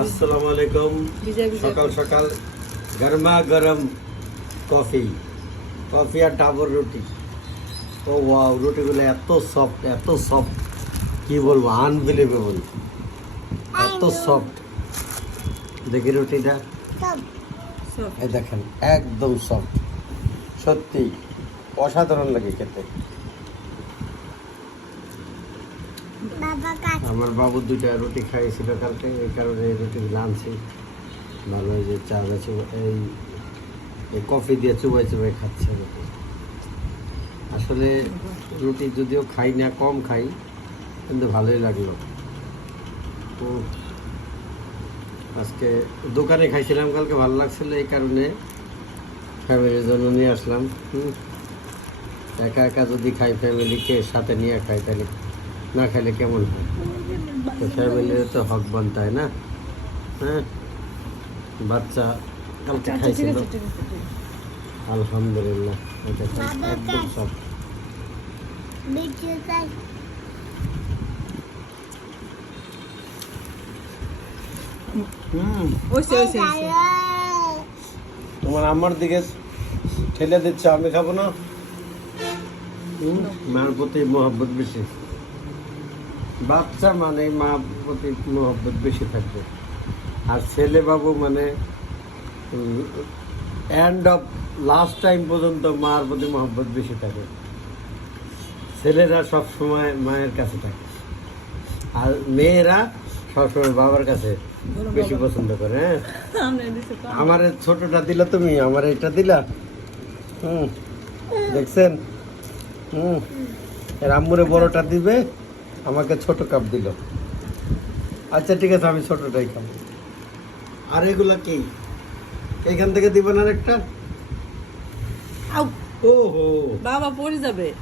আসসালামু আলাইকুম। সকাল সকাল গরমা গরম কফি আর ডাবর রুটি। ও ওয়াও, রুটিগুলো এত সফট কি বলবো, আনবিলিভেবল, এত সফট। দেখি রুটিটা, এই দেখেন একদম সফট, সত্যি অসাধারণ লাগে খেতে। আমার বাবু দুইটা রুটি খাইয়েছিল কালকে, এই কারণে এই রুটিগুলো আনছি। ভালো, এই যে চা এই কফি দিয়ে চুবাই খাচ্ছে রুটি। আসলে রুটি যদিও খাই না, কম খাই, কিন্তু ভালোই লাগলো। আজকে দোকানে খাইছিলাম কালকে, ভালো লাগছিল, এই কারণে ফ্যামিলির জন্য নিয়ে আসলাম। একা একা যদি খাই, ফ্যামিলিকে সাথে নিয়ে খাই, তাহলে না খাইলে কেমন হয়? তো ফ্যামিলির তো হক বানতে হয় না? হ্যাঁ, বাচ্চা কালকে খাইছিল, আলহামদুলিল্লাহ। এটা একদম সব তোমার আমার দিকে ঠেলে দিচ্ছে, আমি খাবো না। মার প্রতি মহব্বত বেশি, বাচ্চা মানে মা প্রতি মহব্বত বেশি থাকবে। আর ছেলে বাবু মানে এন্ড অফ লাস্ট টাইম পর্যন্ত মার প্রতি মহব্বত বেশি থাকে। ছেলেরা সব সময় মায়ের কাছে থাকে, আর মেয়েরা সবসময় বাবার কাছে বেশি পছন্দ করে। হ্যাঁ, আমার ছোটটা দিলা তুমি, আমার এটা দিলা। দেখছেন? রাম্মুরে বড়টা দিবে, আমাকে ছোট কাপ দিল। আচ্ছা ঠিক আছে, আমি ছোটটাই খাবো। আর এগুলা কি এখান থেকে দিবেন আর একটা? বাবা পড়ে যাবে।